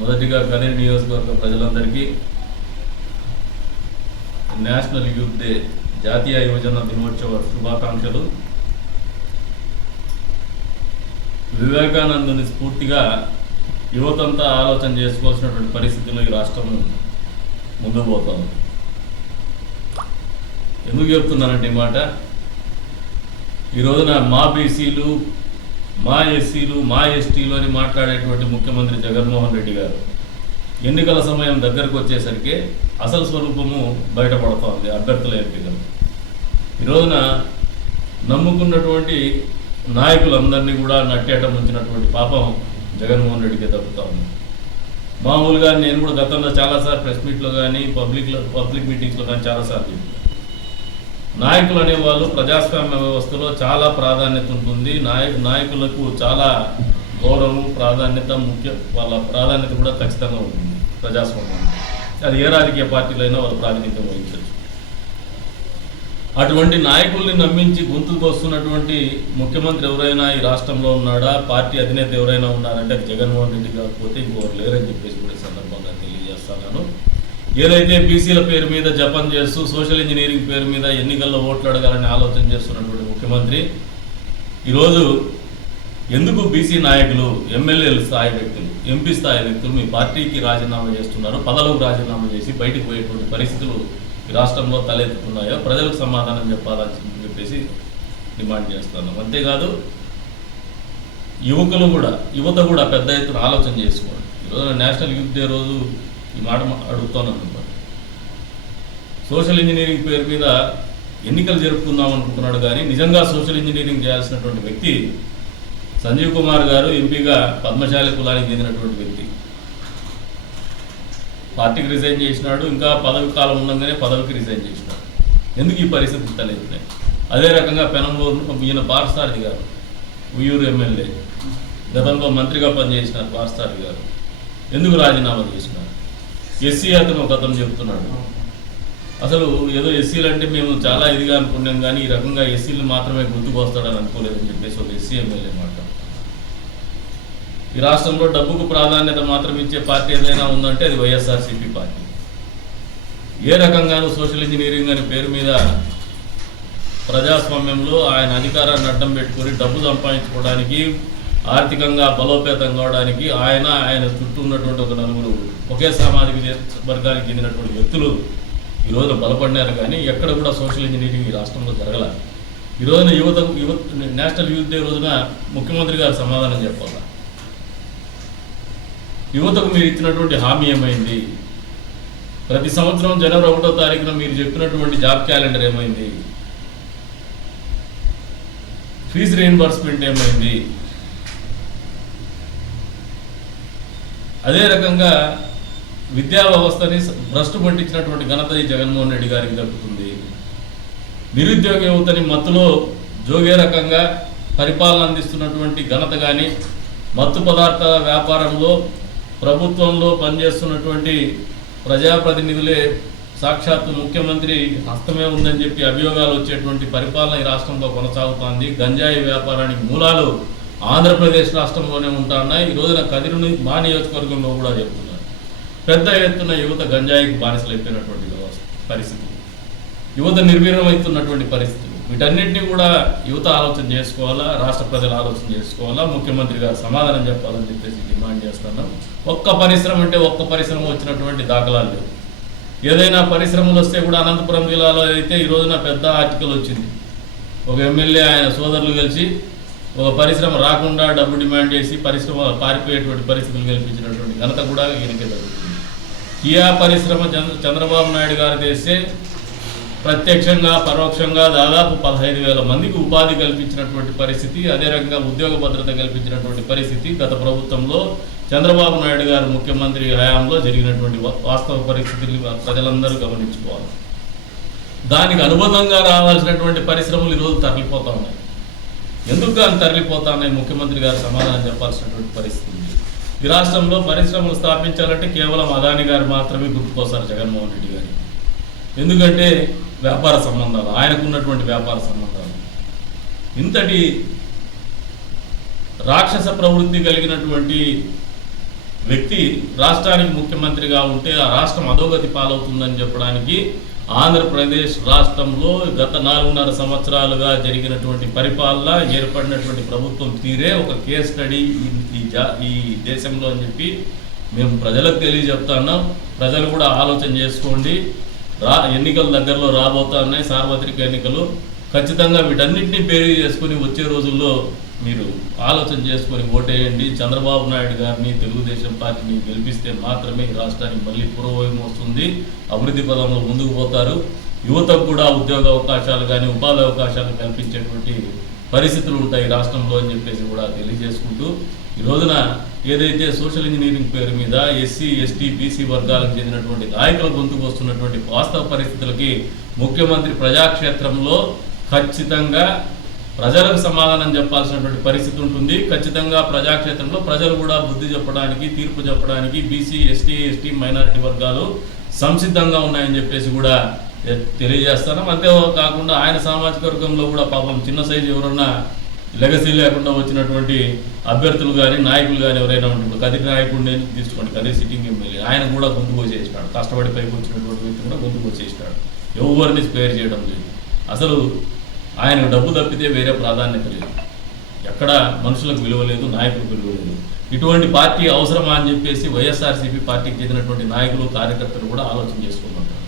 మొదటిగా కదిరి నియోజకవర్గ ప్రజలందరికీ నేషనల్ యూత్ డే జాతీయ యువజన దినోత్సవ శుభాకాంక్షలు. వివేకానందుని స్ఫూర్తిగా యువతంతా ఆలోచన చేసుకోవాల్సినటువంటి పరిస్థితుల్లో ఈ రాష్ట్రం ముందుకు పోతాం ఎందుకు చెప్తున్నానంటే ఈ మాట? ఈ రోజున మా బీసీలు మా ఎస్సీలు మా ఎస్టీలు అని మాట్లాడేటువంటి ముఖ్యమంత్రి జగన్మోహన్ రెడ్డి గారు ఎన్నికల సమయం దగ్గరకు వచ్చేసరికి అసలు స్వరూపము బయటపడుతోంది అభ్యర్థుల ఎంపికలు. ఈ రోజున నమ్ముకున్నటువంటి నాయకులందరినీ కూడా నట్టేయటం ఉంచినటువంటి పాపం జగన్మోహన్ రెడ్డికి దక్కుతా ఉంది. మామూలుగా నేను కూడా గతంలో చాలాసార్లు ప్రెస్ మీట్లో కానీ పబ్లిక్లో పబ్లిక్ మీటింగ్స్లో కానీ చాలాసార్లు చెప్పాను. నాయకులు అనేవాళ్ళు ప్రజాస్వామ్య వ్యవస్థలో చాలా ప్రాధాన్యత ఉంటుంది. నాయకు నాయకులకు చాలా గౌరవం ప్రాధాన్యత ముఖ్య వాళ్ళ ప్రాధాన్యత కూడా ఖచ్చితంగా ఉంటుంది ప్రజాస్వామ్యం అది ఏ రాజకీయ పార్టీలైనా వాళ్ళు ప్రాతినిధ్యం వహించవచ్చు. అటువంటి నాయకుల్ని నమ్మించి గొంతుకు వస్తున్నటువంటి ముఖ్యమంత్రి ఎవరైనా ఈ రాష్ట్రంలో ఉన్నాడా? పార్టీ అధినేత ఎవరైనా ఉన్నారంటే జగన్మోహన్ రెడ్డి కాకపోతే ఇంకోరు లేరని చెప్పేసి కూడా సందర్భంగా తెలియజేస్తాను ఏదైతే బీసీల పేరు మీద జపం చేస్తూ సోషల్ ఇంజనీరింగ్ పేరు మీద ఎన్నికల్లో ఓట్లు అడగాలని ఆలోచన చేస్తున్నటువంటి ముఖ్యమంత్రి ఈరోజు ఎందుకు బీసీ నాయకులు ఎమ్మెల్యేల స్థాయి వ్యక్తులు ఎంపీ స్థాయి వ్యక్తులు మీ పార్టీకి రాజీనామా చేస్తున్నారు పదవులకు రాజీనామా చేసి బయటకు పోయేటువంటి పరిస్థితులు ఈ రాష్ట్రంలో తలెత్తుతున్నాయో ప్రజలకు సమాధానం చెప్పాలని చెప్పేసి డిమాండ్ చేస్తున్నాం. అంతేకాదు యువకులు కూడా యువత కూడా పెద్ద ఎత్తున ఆలోచన చేసుకోండి ఈరోజు నేషనల్ యూత్ డే రోజు ఈ మాట అడుగుతాను అడుగుతున్నాను అనమాట సోషల్ ఇంజనీరింగ్ పేరు మీద ఎన్నికలు జరుపుకుందాం అనుకుంటున్నాడు కానీ నిజంగా సోషల్ ఇంజనీరింగ్ చేయాల్సినటువంటి వ్యక్తి సంజీవ్ కుమార్ గారు ఎంపీగా పద్మశాలి కులానికి చెందినటువంటి వ్యక్తి. పార్టీకి రిజైన్ చేసినాడు ఇంకా పదవి కాలం ఉండగానే పదవికి రిజైన్ చేసినాడు. ఎందుకు ఈ పరిస్థితి తలెత్తినాయి అదే రకంగా పెనంలో ఈయన పార్సారథి గారు ఉయ్యూరు ఎమ్మెల్యే. గతంలో మంత్రిగా పనిచేసినారు పార్సారథి గారు. ఎందుకు రాజీనామా చేసినారు? ఎస్సీ అతను ఒక అతను చెబుతున్నాడు అసలు ఏదో ఎస్సీలు అంటే మేము చాలా ఇదిగా అనుకున్నాం కానీ ఈ రకంగా ఎస్సీలు మాత్రమే గుర్తుకు వస్తాడని అనుకోలేదని చెప్పేసి ఒక ఎస్సీ ఎమ్మెల్యే మాట. ఈ రాష్ట్రంలో డబ్బుకు ప్రాధాన్యత మాత్రం ఇచ్చే పార్టీ ఏదైనా ఉందంటే అది వైఎస్ఆర్సీపీ పార్టీ. ఏ రకంగానూ సోషల్ ఇంజనీరింగ్ అనే పేరు మీద ప్రజాస్వామ్యంలో ఆయన అధికారాన్ని అడ్డం పెట్టుకొని డబ్బు సంపాదించుకోవడానికి ఆర్థికంగా బలోపేతం కావడానికి ఆయన ఆయన చుట్టూ ఉన్నటువంటి ఒక నలుగురు ఒకే సామాజిక వర్గానికి చెందినటువంటి వ్యక్తులు ఈ రోజున బలపడినారు కానీ ఎక్కడ కూడా సోషల్ ఇంజనీరింగ్ ఈ రాష్ట్రంలో జరగల. ఈ రోజున యువత యువత నేషనల్ యూత్ డే రోజున ముఖ్యమంత్రి గారు సమాధానం చెప్పాలా. యువతకు మీరు ఇచ్చినటువంటి హామీ ఏమైంది? ప్రతి సంవత్సరం జనవరి ఒకటో తారీఖున మీరు చెప్పినటువంటి జాబ్ క్యాలెండర్ ఏమైంది? ఫీజు రీఎంబర్స్మెంట్ ఏమైంది? అదే రకంగా విద్యా వ్యవస్థని భ్రష్టు పట్టించినటువంటి ఘనత ఈ జగన్మోహన్ రెడ్డి గారికి దక్కుతుంది. నిరుద్యోగ యువతని మత్తులో జోగే రకంగా పరిపాలన అందిస్తున్నటువంటి ఘనత కానీ మత్తు పదార్థాల వ్యాపారంలో ప్రభుత్వంలో పనిచేస్తున్నటువంటి ప్రజాప్రతినిధులే సాక్షాత్తు ముఖ్యమంత్రి హస్తమే ఉందని చెప్పి అభియోగాలు వచ్చేటువంటి పరిపాలన ఈ రాష్ట్రంలో కొనసాగుతోంది. గంజాయి వ్యాపారానికి మూలాలు ఆంధ్రప్రదేశ్ రాష్ట్రంలోనే ఉంటున్నాయి ఈ రోజున కదిరిని మా నియోజకవర్గంలో కూడా చెప్తున్నారు. పెద్ద ఎత్తున యువత గంజాయికి బానిసలైపోయినటువంటి వ్యవస్థ పరిస్థితి. యువత నిర్వీర్ణమవుతున్నటువంటి పరిస్థితులు వీటన్నింటినీ కూడా యువత ఆలోచన చేసుకోవాలా రాష్ట్ర ప్రజలు ఆలోచన చేసుకోవాలా? ముఖ్యమంత్రి గారు సమాధానం చెప్పాలని చెప్పేసి డిమాండ్ చేస్తున్నాం. ఒక్క పరిశ్రమ అంటే ఒక్క పరిశ్రమ వచ్చినటువంటి దాఖలాలు లేవు. ఏదైనా పరిశ్రమలు వస్తే కూడా అనంతపురం జిల్లాలో అయితే ఈ రోజున పెద్ద ఆర్టికల్ వచ్చింది. ఒక ఎమ్మెల్యే ఆయన సోదరులు కలిసి ఒక పరిశ్రమ రాకుండా డబ్బు డిమాండ్ చేసి పరిశ్రమ పారిపోయేటువంటి పరిస్థితులు కల్పించినటువంటి ఘనత కూడా ఈయనకే జరుగుతుంది కియా పరిశ్రమ చంద్ర చంద్రబాబు నాయుడు గారు చేస్తే ప్రత్యక్షంగా పరోక్షంగా దాదాపు పదహైదు వేల మందికి ఉపాధి కల్పించినటువంటి పరిస్థితి అదే రకంగా ఉద్యోగ భద్రత కల్పించినటువంటి పరిస్థితి గత ప్రభుత్వంలో చంద్రబాబు నాయుడు గారు ముఖ్యమంత్రి హయాంలో జరిగినటువంటి వాస్తవ పరిస్థితులు ప్రజలందరూ గమనించుకోవాలి. దానికి అనుబంధంగా రావాల్సినటువంటి పరిశ్రమలు ఈరోజు తరలిపోతా ఉన్నాయి. ఎందుకు కానీ తరలిపోతానని ముఖ్యమంత్రి గారు సమాధానం చెప్పాల్సినటువంటి పరిస్థితి ఈ రాష్ట్రంలో పరిశ్రమలు స్థాపించాలంటే కేవలం అదాని గారు మాత్రమే గుర్తుకొస్తారు జగన్మోహన్ రెడ్డి గారి. ఎందుకంటే వ్యాపార సంబంధాలు ఆయనకున్నటువంటి వ్యాపార సంబంధాలు. ఇంతటి రాక్షస ప్రవృత్తి కలిగినటువంటి వ్యక్తి రాష్ట్రానికి ముఖ్యమంత్రిగా ఉంటే ఆ రాష్ట్రం అధోగతి పాలవుతుందని చెప్పడానికి ఆంధ్రప్రదేశ్ రాష్ట్రంలో గత నాలుగున్నర సంవత్సరాలుగా జరిగినటువంటి పరిపాలన ఏర్పడినటువంటి ప్రభుత్వం తీరే ఒక కేస్ స్టడీ ఈ- ఈ జా ఈ దేశంలో అని చెప్పి మేము ప్రజలకు తెలియజెప్తున్నాం ప్రజలు కూడా ఆలోచన చేసుకోండి. రా ఎన్నికలు దగ్గరలో రాబోతా ఉన్నాయి సార్వత్రిక ఎన్నికలు. ఖచ్చితంగా వీటన్నిటిని పేరు చేసుకుని వచ్చే రోజుల్లో మీరు ఆలోచన చేసుకొని ఓటేయండి. చంద్రబాబు నాయుడు గారిని తెలుగుదేశం పార్టీని గెలిపిస్తే మాత్రమే ఈ రాష్ట్రానికి మళ్ళీ పూర్వవైపు వస్తుంది. అభివృద్ధి పదంలో ముందుకు పోతారు. యువతకు కూడా ఉద్యోగ అవకాశాలు కానీ ఉపాధి అవకాశాలు కల్పించేటువంటి పరిస్థితులు ఉంటాయి ఈ రాష్ట్రంలో అని చెప్పేసి కూడా తెలియజేసుకుంటూ ఈ రోజున ఏదైతే సోషల్ ఇంజనీరింగ్ పేరు మీద ఎస్సీ ఎస్టీ బీసీ వర్గాలకు చెందినటువంటి నాయకుల గొంతుకు వస్తున్నటువంటి వాస్తవ పరిస్థితులకి ముఖ్యమంత్రి ప్రజాక్షేత్రంలో ఖచ్చితంగా ప్రజలకు సమాధానం చెప్పాల్సినటువంటి పరిస్థితి ఉంటుంది. ఖచ్చితంగా ప్రజాక్షేత్రంలో ప్రజలు కూడా బుద్ధి చెప్పడానికి తీర్పు చెప్పడానికి బీసీ ఎస్టీ ఎస్టీ మైనారిటీ వర్గాలు సంసిద్ధంగా ఉన్నాయని చెప్పేసి కూడా తెలియజేస్తాను అంతే కాకుండా ఆయన సామాజిక వర్గంలో కూడా పాపం చిన్న సైజు ఎవరన్నా లెగసీ లేకుండా వచ్చినటువంటి అభ్యర్థులు కానీ నాయకులు కానీ ఎవరైనా ఉంటే కదిరి నాయకుడిని తీసుకోండి. Kadiri sitting MLA. ఆయన కూడా గొంతు కోసేసినాడు. కష్టపడి పైకి వచ్చినటువంటి వ్యక్తి కూడా గొంతు కోసేసినాడు. ఎవరిని స్పేర్ చేయడం లేదు. అసలు ఆయన డబ్బు తప్పితే వేరే ప్రాధాన్యత లేదు. ఎక్కడ మనుషులకు విలువ లేదు నాయకులకు విలువ లేదు. ఇటువంటి పార్టీ అవసరమా అని చెప్పేసి వైఎస్ఆర్సీపీ పార్టీకి చెందినటువంటి నాయకులు కార్యకర్తలు కూడా ఆలోచన చేసుకుంటుంటారు